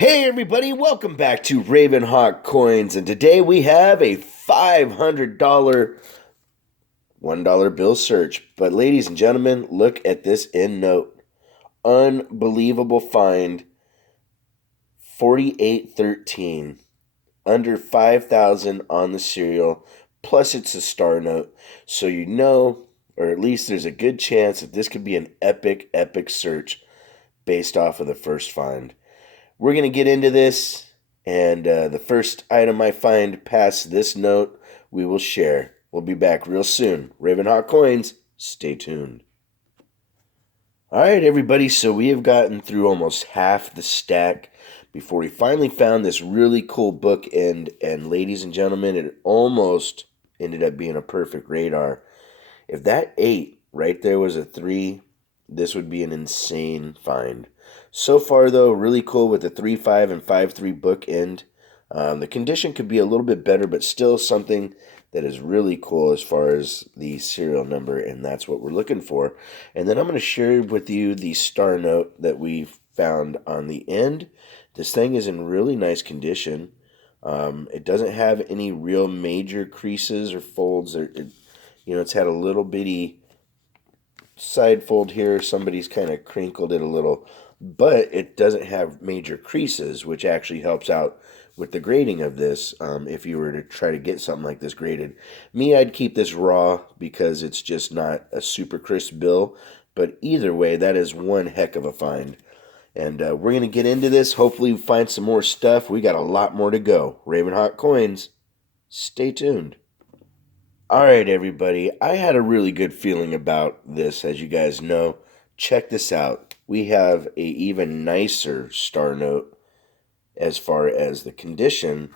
Hey everybody, welcome back to RavenHawk Coins, and today we have a $500 $1 bill search. But ladies and gentlemen, look at this end note. Unbelievable find, 4813, under 5,000 on the serial, plus it's a star note. So you know, or at least there's a good chance that this could be an epic search based off of the first find. We're going to get into this, and the first item I find past this note, we will share. We'll be back real soon. RavenHawk Coins, stay tuned. All right, everybody, so we have gotten through almost half the stack before we finally found this really cool bookend, and ladies and gentlemen, it almost ended up being a perfect radar. If that 8 right there was a 3, this would be an insane find. So far, though, really cool with the 3-5 and 5-3 bookend. The condition could be a little bit better, but still something that is really cool as far as the serial number, and that's what we're looking for. And then I'm going to share with you the star note that we found on the end. This thing is in really nice condition. It doesn't have any real major creases or folds. It's had a little bitty side fold here. Somebody's kind of crinkled it a little, but it doesn't have major creases, which actually helps out with the grading of this. If you were to try to get something like this graded, I'd keep this raw because it's just not a super crisp bill. But either way, that is one heck of a find. And we're going to get into this. Hopefully we find some more stuff. We got a lot more to go. RavenHawk Coins, stay tuned. All right, everybody. I had a really good feeling about this, as you guys know. Check this out. We have a even nicer star note as far as the condition,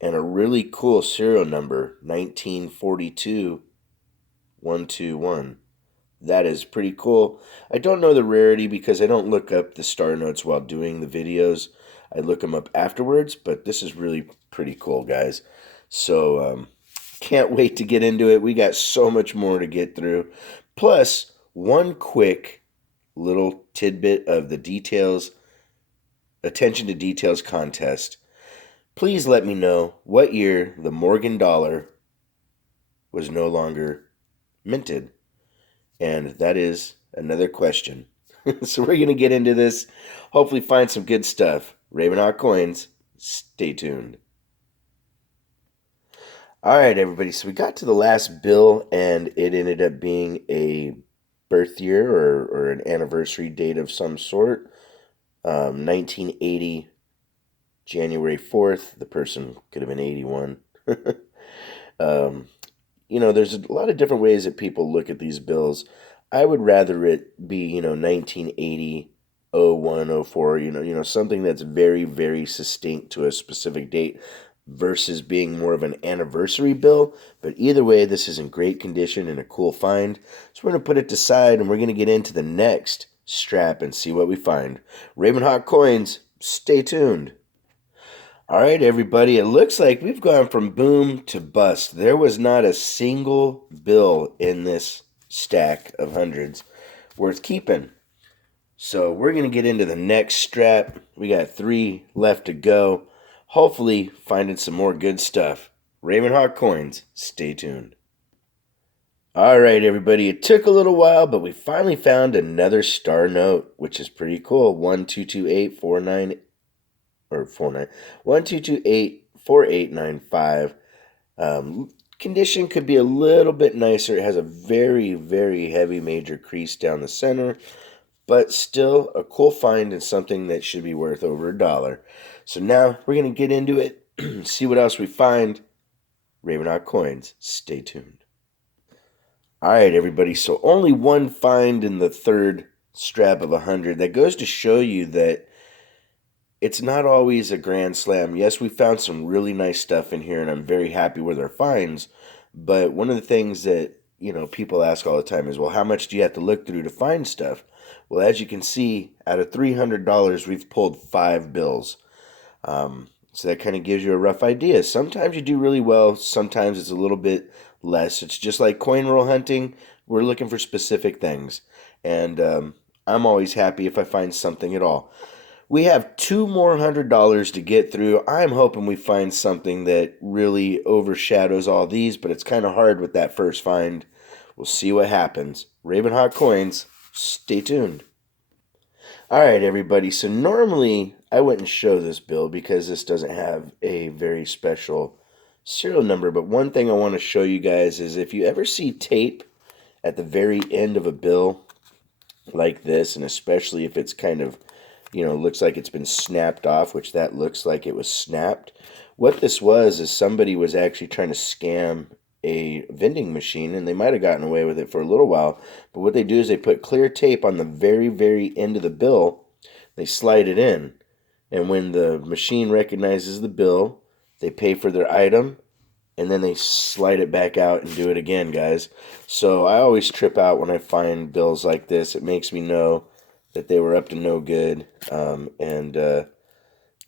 and a really cool serial number, 1942121. That is pretty cool. I don't know the rarity because I don't look up the star notes while doing the videos. I look them up afterwards, but this is really pretty cool, guys. So, can't wait to get into it. We got so much more to get through. Plus, one quick little tidbit of the details, attention to details contest. Please let me know what year the Morgan dollar was no longer minted. And that is another question. So we're going to get into this. Hopefully find some good stuff. RavenHawk Coins, stay tuned. All right, everybody. So we got to the last bill, and it ended up being a birth year or an anniversary date of some sort. 1980, January 4th. The person could have been 81. There's a lot of different ways that people look at these bills. I would rather it be, 1980, 01, 04, something that's very, very succinct to a specific date, versus being more of an anniversary bill. But either way, this is in great condition and a cool find. So we're going to put it aside, and we're going to get into the next strap and see what we find. RavenHawk Coins, stay tuned. All right, everybody, it looks like we've gone from boom to bust. There was not a single bill in this stack of hundreds worth keeping. So we're going to get into the next strap. We got 3 left to go. Hopefully finding some more good stuff. RavenHawk Coins, stay tuned. All right, everybody. It took a little while, but we finally found another star note, which is pretty cool. 122849 or 49 12284895. Condition could be a little bit nicer. It has a very, very heavy major crease down the center, but still a cool find and something that should be worth over $1. So now we're going to get into it, see what else we find. RavenHawk Coins, stay tuned. All right, everybody. So only one find in the third strap of 100. That goes to show you that it's not always a grand slam. Yes, we found some really nice stuff in here, and I'm very happy with our finds. But one of the things that, people ask all the time is, well, how much do you have to look through to find stuff? Well, as you can see, out of $300, we've pulled 5 bills. So that kind of gives you a rough idea. Sometimes you do really well. Sometimes it's a little bit less. It's just like coin roll hunting. We're looking for specific things. And I'm always happy if I find something at all. We have two more $100 to get through. I'm hoping we find something that really overshadows all these, but it's kind of hard with that first find. We'll see what happens. RavenHawk coins, stay tuned. All right, everybody. So normally I wouldn't show this bill because this doesn't have a very special serial number. But one thing I want to show you guys is if you ever see tape at the very end of a bill like this, and especially if it's kind of, looks like it's been snapped off, which that looks like it was snapped. What this was is somebody was actually trying to scam a vending machine, and they might have gotten away with it for a little while. But what they do is they put clear tape on the very, very end of the bill. They slide it in, and when the machine recognizes the bill, they pay for their item, and then they slide it back out and do it again, guys. So I always trip out when I find bills like this. It makes me know that they were up to no good, and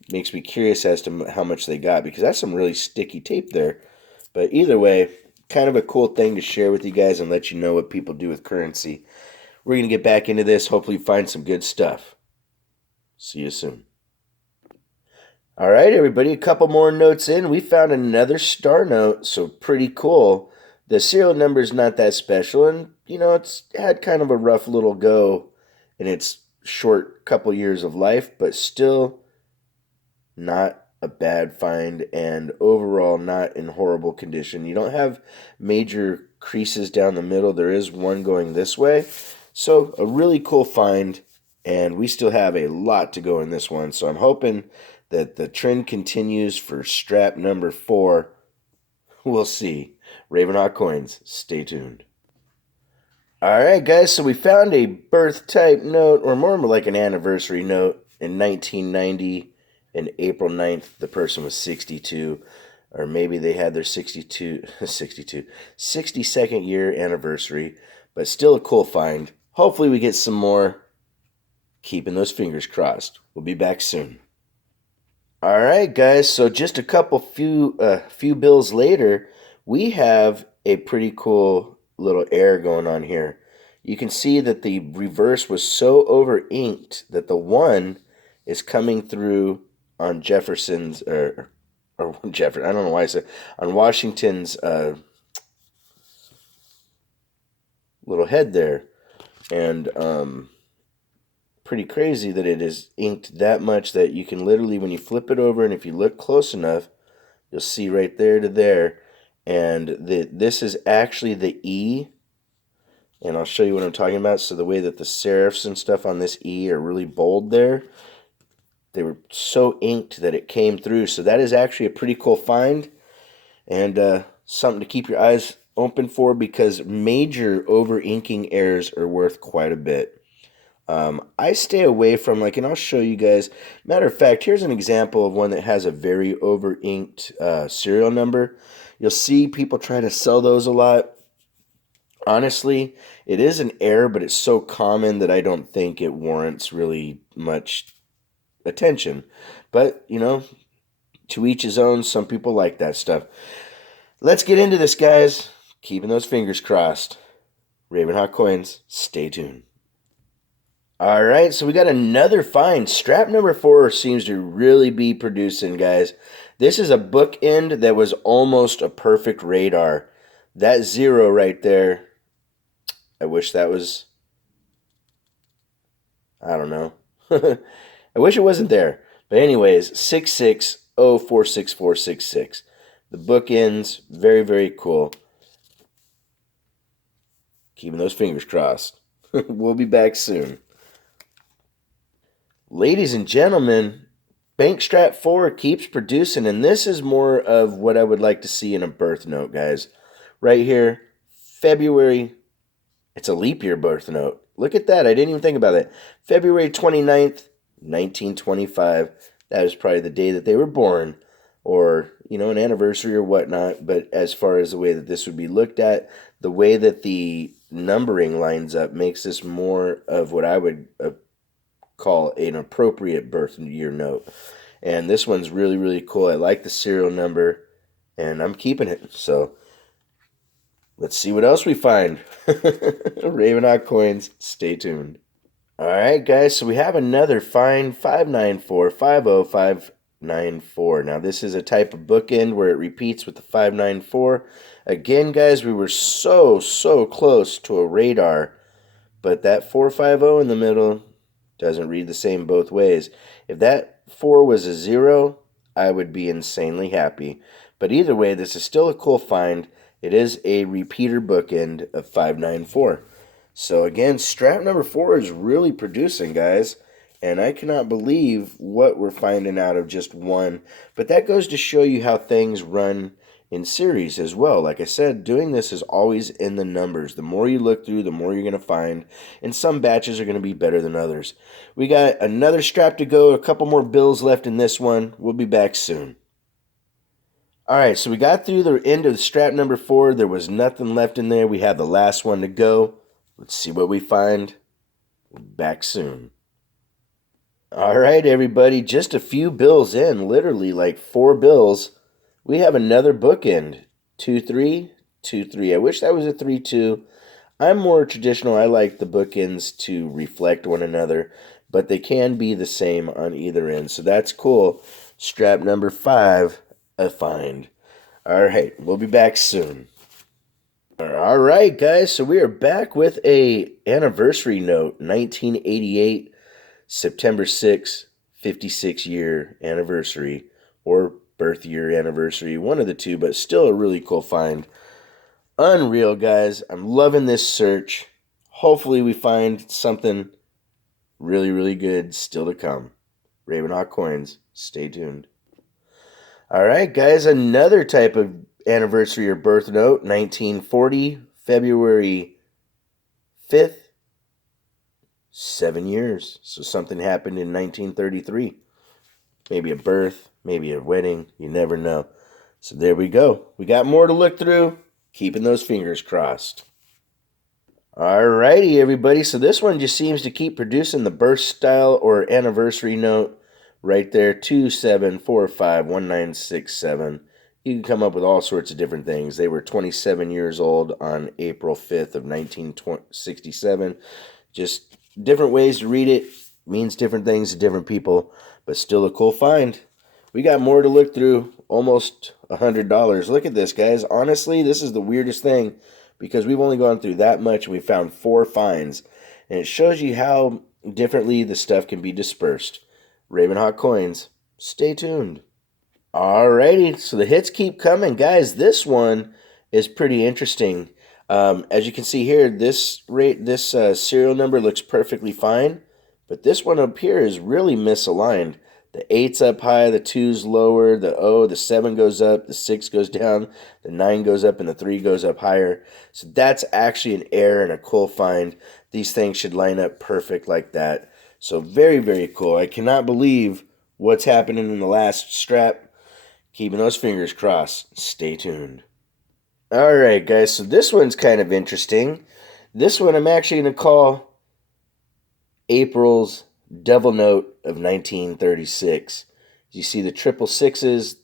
makes me curious as to how much they got, because that's some really sticky tape there. But either way, kind of a cool thing to share with you guys and let you know what people do with currency. We're going to get back into this, hopefully find some good stuff. See you soon. All right, everybody, a couple more notes in. We found another star note, so pretty cool. The serial number is not that special, and, it's had kind of a rough little go in its short couple years of life, but still not a bad find, and overall not in horrible condition. You don't have major creases down the middle. There is one going this way. So a really cool find, and we still have a lot to go in this one. So I'm hoping that the trend continues for strap number 4. We'll see. RavenHawk coins, stay tuned. Alright guys, so we found a birth type note, or more like an anniversary note, in 1990. And April 9th, the person was 62, or maybe they had their 62nd year anniversary, but still a cool find. Hopefully we get some more. Keeping those fingers crossed. We'll be back soon. All right, guys, so just a few bills later, we have a pretty cool little error going on here. You can see that the reverse was so over inked that the 1 is coming through on Jefferson's, or Jefferson, I don't know why I said, on Washington's little head there. And pretty crazy that it is inked that much that you can literally, when you flip it over, and if you look close enough, you'll see right there to there. And this is actually the E. And I'll show you what I'm talking about. So the way that the serifs and stuff on this E are really bold there, they were so inked that it came through. So that is actually a pretty cool find, and something to keep your eyes open for, because major over inking errors are worth quite a bit. I stay away from, and I'll show you guys. Matter of fact, here's an example of one that has a very over inked serial number. You'll see people try to sell those a lot. Honestly, it is an error, but it's so common that I don't think it warrants really much attention. But, to each his own. Some people like that stuff. Let's get into this, guys. Keeping those fingers crossed. RavenHawk coins, stay tuned. All right, so we got another find. Strap number 4 seems to really be producing, guys. This is a bookend that was almost a perfect radar. That 0 right there, I wish that was, I don't know. I wish it wasn't there. But anyways, 66046466. The bookends, very, very cool. Keeping those fingers crossed. We'll be back soon. Ladies and gentlemen, Bank Strap 4 keeps producing, and this is more of what I would like to see in a birth note, guys. Right here, February, it's a leap year birth note. Look at that, I didn't even think about that. February 29th, 1925. That is probably the day that they were born, or, an anniversary or whatnot. But as far as the way that this would be looked at, the way that the numbering lines up makes this more of what I would call an appropriate birth year note. And this one's really, really cool. I like the serial number, and I'm keeping it. So let's see what else we find. RavenHawk coins, stay tuned. All right, guys, so we have another fine 594 50594. Now, this is a type of bookend where it repeats with the 594. Again, guys, we were so close to a radar, but that 450 in the middle doesn't read the same both ways. If that 4 was a 0, I would be insanely happy. But either way, this is still a cool find. It is a repeater bookend of 594. So again, strap number 4 is really producing, guys. And I cannot believe what we're finding out of just one. But that goes to show you how things run in series as well. Like I said, doing this is always in the numbers. The more you look through, the more you're going to find. And some batches are going to be better than others. We got another strap to go. A couple more bills left in this one. We'll be back soon. All right, so we got through the end of strap number 4. There was nothing left in there. We have the last one to go. Let's see what we find. Back soon. All right, everybody, just a few bills in, literally like 4 bills. We have another bookend. 2-3, 2-3. I wish that was a 3-2. I'm more traditional. I like the bookends to reflect one another, but they can be the same on either end. So that's cool. Strap number 5, a find. All right, we'll be back soon. All right, guys, so we are back with a anniversary note, 1988, September 6th, 56-year anniversary, or birth year anniversary, one of the two, but still a really cool find. Unreal, guys. I'm loving this search. Hopefully we find something really good still to come. RavenHawk Coins, stay tuned. All right, guys, another type of anniversary or birth note, 1940, February 5th, 7 years. So something happened in 1933. Maybe a birth, maybe a wedding, you never know. So there we go. We got more to look through. Keeping those fingers crossed. Alrighty, everybody. So this one just seems to keep producing the birth style or anniversary note right there, 27451967. You can come up with all sorts of different things. They were 27 years old on April 5th of 1967. Just different ways to read it. Means different things to different people, but still a cool find. We got more to look through. Almost $100. Look at this, guys. Honestly, this is the weirdest thing because we've only gone through that much and we found 4 finds. And it shows you how differently the stuff can be dispersed. RavenHawk Coins, stay tuned. Alrighty, so the hits keep coming, guys. This one is pretty interesting. As you can see here, this serial number looks perfectly fine, but this one up here is really misaligned. The 8's up high, the 2's lower, the 7 goes up, the 6 goes down, the 9 goes up, and the 3 goes up higher. So that's actually an error and a cool find. These things should line up perfect like that. So very cool. I cannot believe what's happening in the last strap. Keeping those fingers crossed. Stay tuned. Alright, guys, so this one's kind of interesting. This one I'm actually going to call April's Devil Note of 1936. You see the 666s,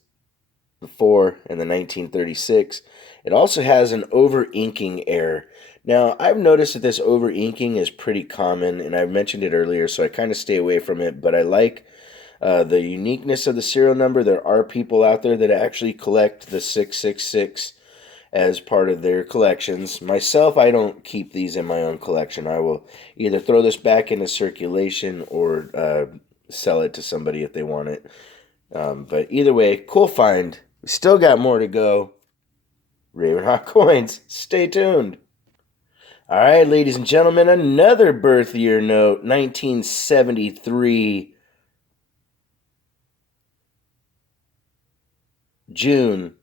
the 4, and the 1936. It also has an over-inking error. Now, I've noticed that this over-inking is pretty common, and I've mentioned it earlier, so I kind of stay away from it, but I like the uniqueness of the serial number. There are people out there that actually collect the 666 as part of their collections. Myself, I don't keep these in my own collection. I will either throw this back into circulation or sell it to somebody if they want it. But either way, cool find. We still got more to go. RavenHawk Coins, stay tuned. All right, ladies and gentlemen, another birth year note, 1973. June.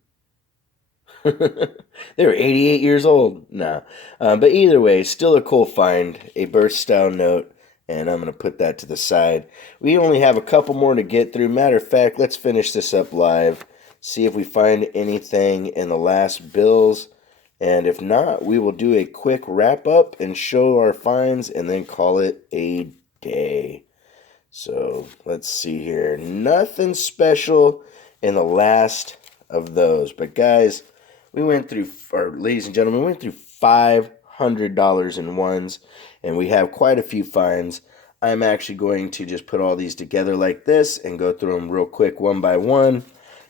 They were 88 years old. Nah. But either way, still a cool find. A birth style note. And I'm going to put that to the side. We only have a couple more to get through. Matter of fact, let's finish this up live. See if we find anything in the last bills. And if not, we will do a quick wrap up and show our finds and then call it a day. So let's see here. Nothing special in the last of those. But guys, we went through, or ladies and gentlemen, we went through $500 in ones, and we have quite a few finds. I'm actually going to just put all these together like this and go through them real quick one by one,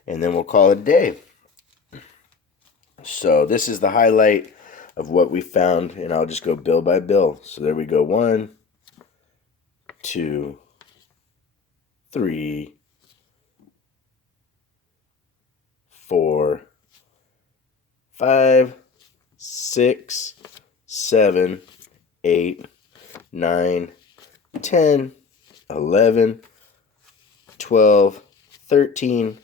and then we'll call it a day. So this is the highlight of what we found, and I'll just go bill by bill. So there we go. 1, 2, 3, 4, 5, 6, 7, 8, 9, 10, 11, 12, 13,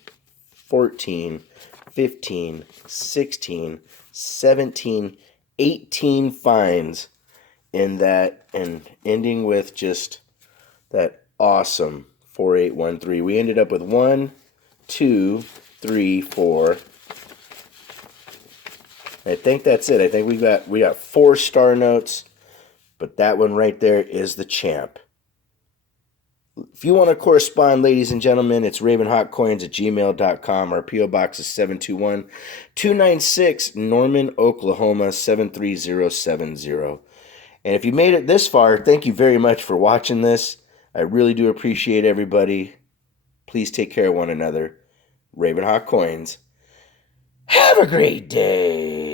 14, 15, 16, 17, 18 finds in that, and ending with just that awesome 4813. We ended up with 1, 2, 3, 4. I think that's it. I think we got 4 star notes, but that one right there is the champ. If you want to correspond, ladies and gentlemen, it's RavenHawkCoins@gmail.com. Our P.O. Box is 721-296, Norman, Oklahoma, 73070. And if you made it this far, thank you very much for watching this. I really do appreciate everybody. Please take care of one another. RavenHawk Coins. Have a great day.